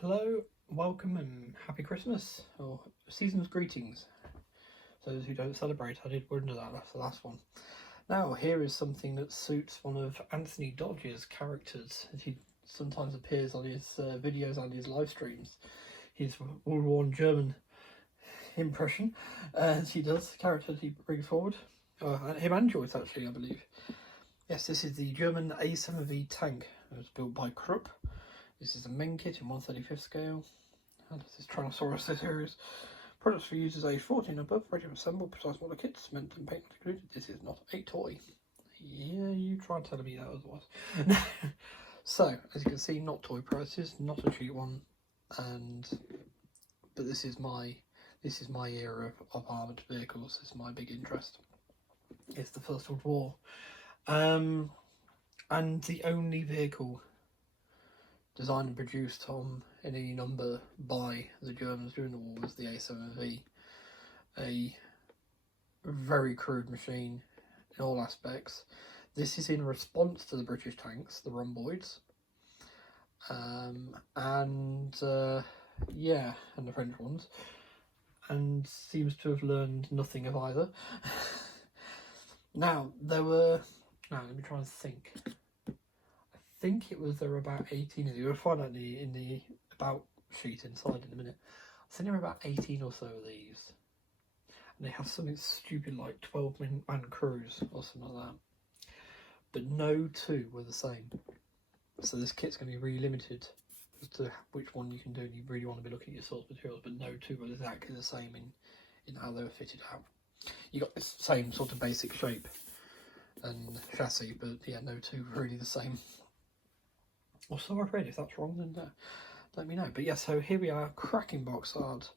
Hello, welcome and happy Christmas, or season's greetings. Those who don't celebrate, I did wonder that, that's the last one. Now, here is something that suits one of Anthony Dodge's characters. He sometimes appears on his videos and his live streams. His World War I German impression, and he does, character he brings forward. Him and Joyce, actually, I believe. Yes, this is the German A7V tank. It was built by Krupp. This is a Meng kit in 1/35 scale. And this is Tyrannosaurus series. Products for users aged 14 and above, ready to assemble, precise model kits, cement and paint not included. This is not a toy. Yeah, you try telling me that otherwise. So, as you can see, not toy prices, not a cheap one, but this is my era of armoured vehicles. This is my big interest. It's the First World War, and the only vehicle designed and produced on any number by the Germans during the war was the A7V, a very crude machine in all aspects. This is in response to the British tanks, the rhomboids, and the French ones, and seems to have learned nothing of either. Now, let me try and think. I think there were about 18 of these. We'll find out in the about sheet inside in a minute. I think there were about 18 or so of these. And they have something stupid like 12-man crews or something like that. But no two were the same. So this kit's going to be really limited as to which one you can do, and you really want to be looking at your source materials, but no two were exactly the same in how they were fitted out. You got this same sort of basic shape and chassis, but yeah, no two were really the same. Or so I've read. If that's wrong, then let me know. But yeah, so here we are, cracking box art.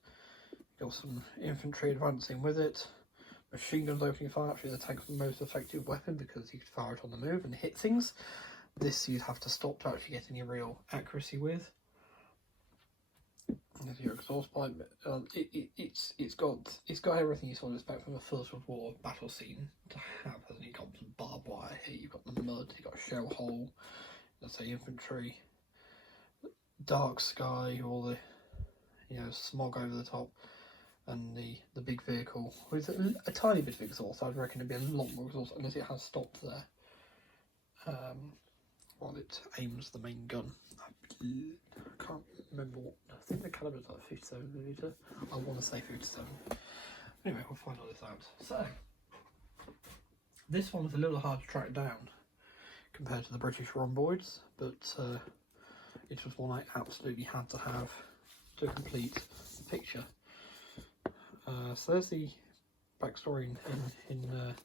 Got some infantry advancing with it. Machine guns opening fire. Actually, the tank's the most effective weapon because you could fire it on the move and hit things. This you'd have to stop to actually get any real accuracy with. There's your exhaust pipe. It's got everything you sort of expect from a First World War battle scene to have. Hasn't it? Got some barbed wire here. You've got the mud. You've got a shell hole. Let's say infantry, dark sky, all the smog over the top, and the big vehicle with a tiny bit of exhaust. I'd reckon it'd be a lot more exhaust unless it has stopped there while it aims the main gun. I can't remember what. I think the calibre is like 57mm. I want to say 57. Anyway, we'll find all this out. So this one's a little hard to track down compared to the British rhomboids, but it was one I absolutely had to have to complete the picture. So there's the backstory in I'm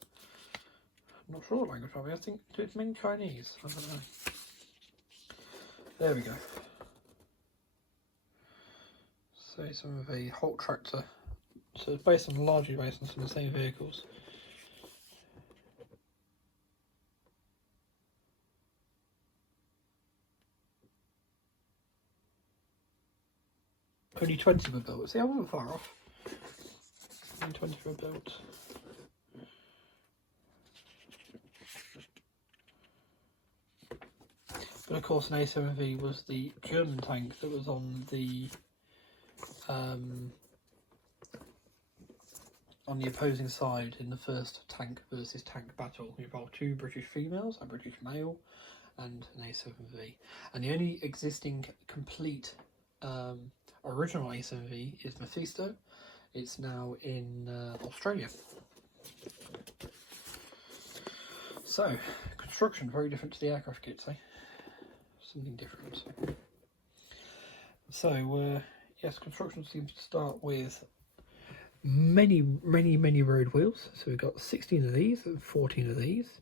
not sure what language, I think it's Meng Chinese, I don't know. There we go. So some of a Holt tractor. So it's largely based on some of the same vehicles. Only 20 were built. See, I wasn't far off. Only 20 were built. But of course, an A7V was the German tank that was on the opposing side in the first tank versus tank battle. It involved 2 British females, a British male, and an A7V. And the only existing complete original A7V is Mephisto. It's now in Australia. So, construction, very different to the aircraft kits, eh? Something different. So, yes, construction seems to start with many road wheels. So we've got 16 of these and 14 of these.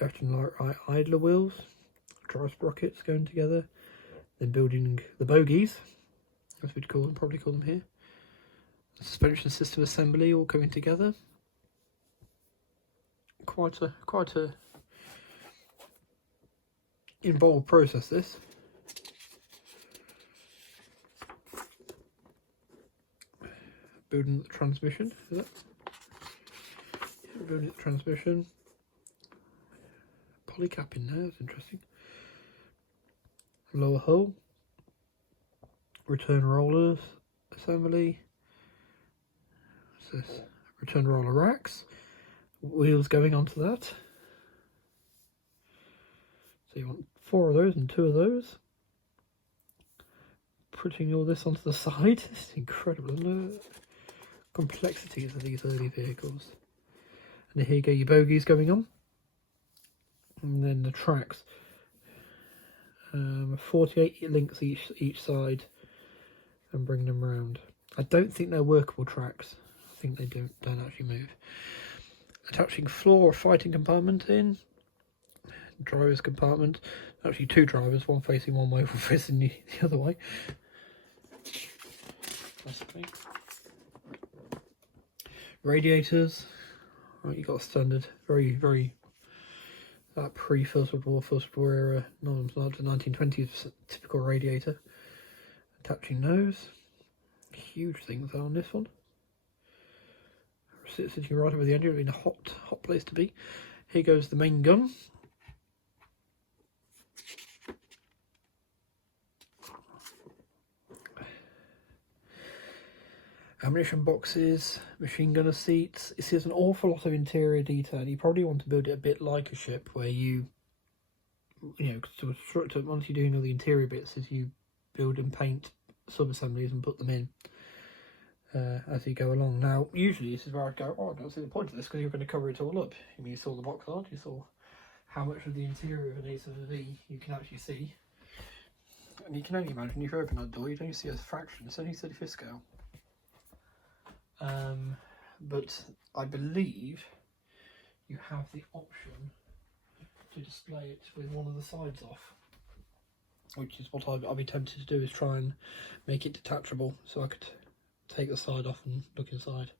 Left and right idler wheels, drive sprockets going together. Then building the bogies, as we'd probably call them here. The suspension system assembly all coming together. Quite a involved process, this. Building the transmission, is it? Yeah, building the transmission. Polycap in there, that's interesting. Lower hull. return rollers assembly. What's this? Return roller racks. Wheels going onto that. So you want 4 of those and 2 of those. Putting all this onto the side. It's incredible, isn't it? Complexities of these early vehicles. And here you go, your bogies going on. And then the tracks. 48 links each side, and bring them round. I don't think they're workable tracks. I think they don't actually move. Attaching floor or fighting compartment in. Driver's compartment. Actually 2 drivers, one facing one way, one facing the other way. Radiators. Right, you got a standard, very pre-First World War era, not the 1920s typical radiator. Attaching those. Huge things on this one. Sitting right over the engine, in a hot place to be. Here goes the main gun. Ammunition boxes, machine gunner seats. This is an awful lot of interior detail. You probably want to build it a bit like a ship, where you know, sort of once you're doing all the interior bits, is you build and paint sub-assemblies and put them in as you go along. Now, usually this is where I'd go, oh, I don't see the point of this, because you're going to cover it all up. I mean, you saw the box art, you saw how much of the interior of an A7V you can actually see. And you can only imagine, if you open that door, you'd only see a fraction. It's only 35th scale. But I believe you have the option to display it with one of the sides off, which is what I'd be tempted to do, is try and make it detachable so I could take the side off and look inside.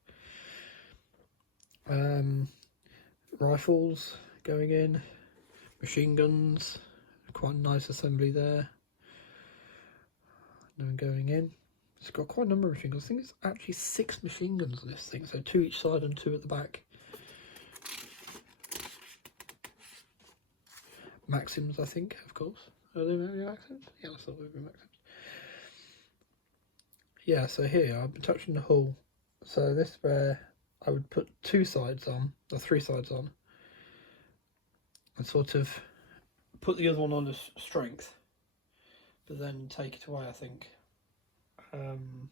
Rifles going in, machine guns, quite a nice assembly there. Then going in. It's got quite a number of machine guns. I think it's actually 6 machine guns on this thing, so 2 each side and 2 at the back. Maxims, I think, of course. Are they Maxims? Yeah, I thought they were Maxims. Yeah, so here I'm touching the hull. So this is where I would put 2 sides on, or 3 sides on, and sort of put the other one on as strength, but then take it away, I think. And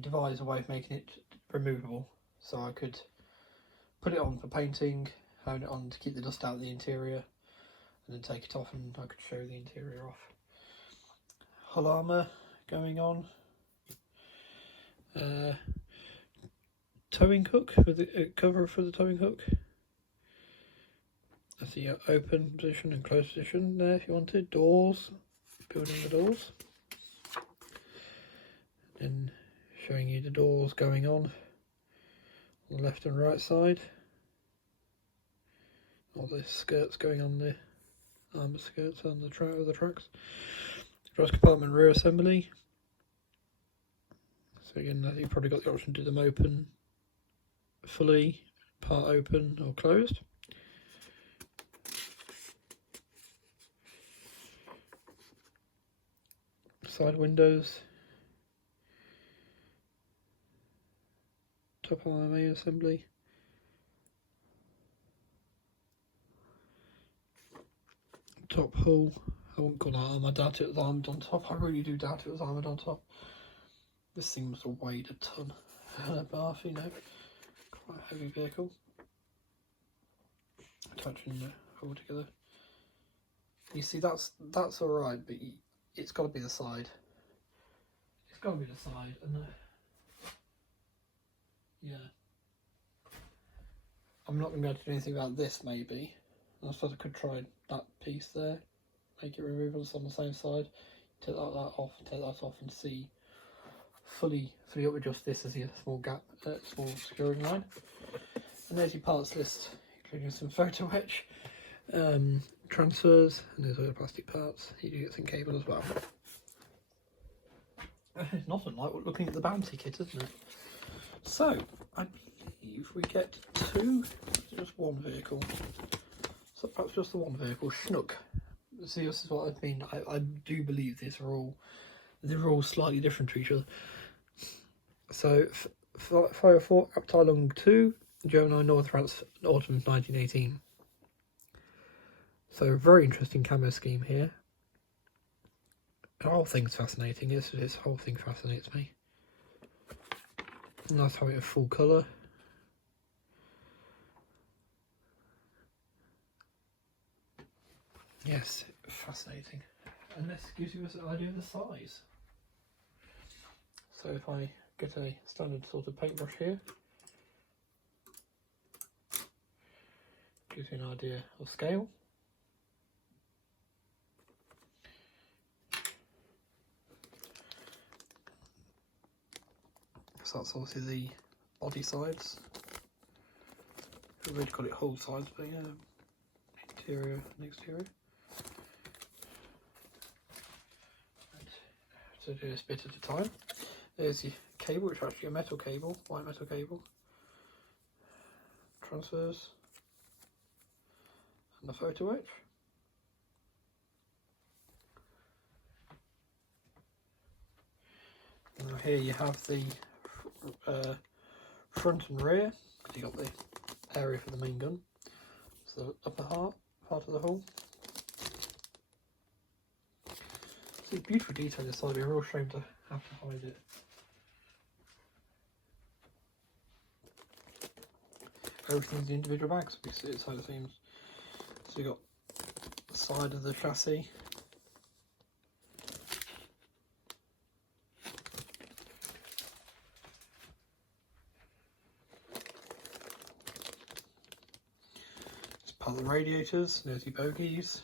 devise a way of making it removable, so I could put it on for painting, hone it on to keep the dust out of the interior, and then take it off and I could show the interior off. Hull armour going on. Towing hook, with the cover for the towing hook. That's the open position and closed position there if you wanted. Doors, building the doors. And showing you the doors going on the left and right side. All the skirts going on, the armoured skirts on the tracks. Cross compartment rear assembly. So again, you've probably got the option to do them open, fully, part open or closed. Side windows. Top RMA assembly. Top hull. I wouldn't call that armour. I doubt it was armoured on top. I really do doubt it was armoured on top. This thing must have weighed a ton. Bath, you know. Quite a heavy vehicle. Attaching the hull together. You see, that's alright, but it's got to be the side. It's got to be the side, and yeah. I'm not going to be able to do anything about this, maybe. I suppose I could try that piece there, make it removable on the same side, take that off, take that off, and see fully up adjust this as a small gap, small securing line. And there's your parts list, including some photo etch, transfers, and there's other plastic parts. You do get some cable as well. It's not unlike looking at the bounty kit, isn't it? So, I believe we get 2, just one vehicle. So perhaps just the one vehicle, Schnook. see, this is what I mean. I do believe they're all slightly different to each other. So 504 Abteilung 2, Gemini North France, autumn 1918. So very interesting camo scheme here. The whole thing's fascinating. This whole thing fascinates me. Nice having it full colour. Yes, fascinating. And this gives you an idea of the size. So if I get a standard sort of paintbrush here, gives you an idea of scale. So that's obviously the body sides. I've really got it whole sides, but yeah, interior and exterior. So do this bit at a time. There's your cable, which is actually a metal cable, white metal cable. Transfers. And the photo etch. Now here you have the front and rear. You got the area for the main gun. So the upper part of the hull. It's a beautiful detail inside. It'd be a real shame to have to hide it. Everything's in individual bags, we see it side of things. So you got the side of the chassis. It's part of the radiators. There's your bogies.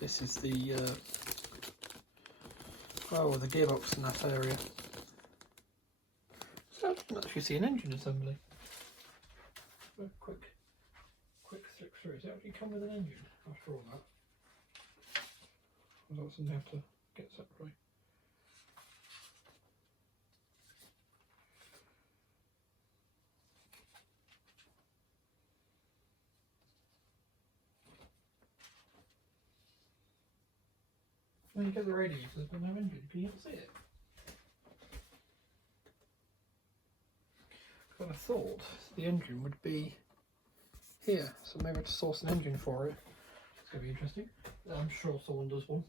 This is the the gearbox in that area. So I can actually see an engine assembly. A quick stick through. Does it actually come with an engine after all that? Or is that something I have to get separately? When you get the radiators, there's no engine. Can you not see it? But I thought the engine would be here, so maybe I have to source an engine for it. It's going to be interesting. I'm sure someone does one.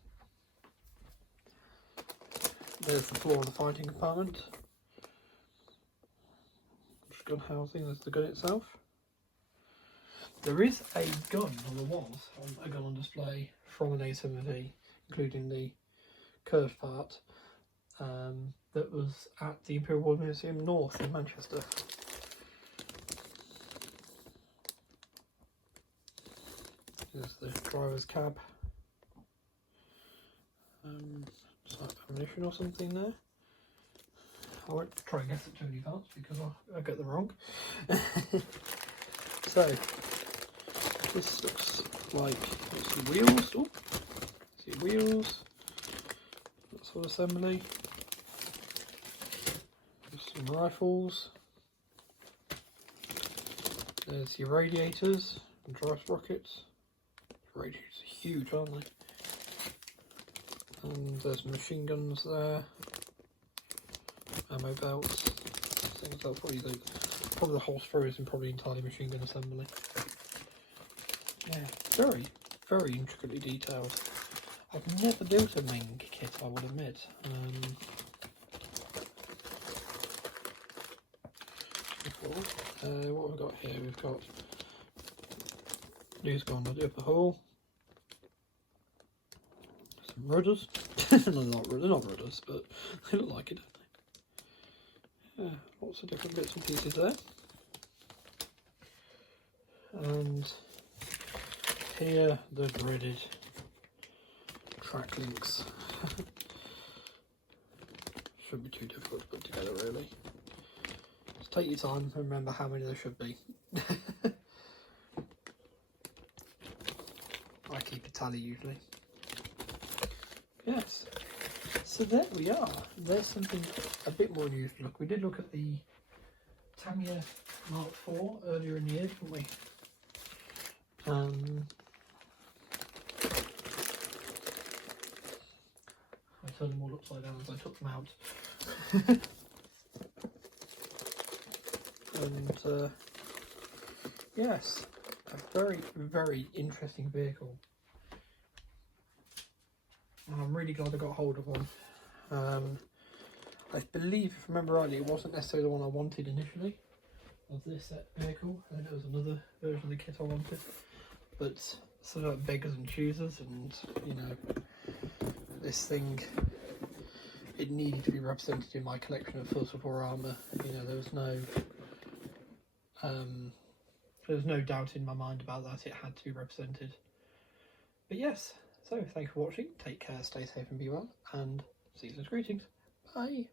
There's the floor of the fighting compartment. Gun housing, there's the gun itself. There is a gun, or there was a gun on display from an A7V, including the curved part, that was at the Imperial War Museum North in Manchester. There's the driver's cab. Some ammunition or something there. I won't try and guess it too many times because I'll get them wrong. So, this looks like some wheels. Oh, see wheels. That sort of assembly. There's some rifles. There's your radiators and drive sprockets. Radiators are huge, aren't they? And there's machine guns there. Ammo belts. Things like probably the whole sprue is probably entirely machine gun assembly. Yeah, very, very intricately detailed. I've never built a Meng kit, I would admit. What have we got here? We've got these go on the upper hull. Some rudders. They're not rudders, but they look like it, don't they? Yeah, lots of different bits and pieces there. And here, the dreaded track links. Shouldn't be too difficult to put together, really. Just take your time and remember how many there should be. I keep a tally usually. Yes. So there we are. There's something a bit more unusual. Look, we did look at the Tamiya Mark IV earlier in the year, didn't we? I turned them all upside down as I took them out. And yes, a very, very interesting vehicle. And I'm really glad I got hold of one. I believe, if I remember rightly, it wasn't necessarily the one I wanted initially of this vehicle, and it was another version of the kit I wanted. But sort of like beggars and choosers, and you know, this thing, it needed to be represented in my collection of First World War armour. You know, there was no doubt in my mind about that. It had to be represented. But yes, so thank you for watching. Take care, stay safe and be well, and season's greetings. Bye.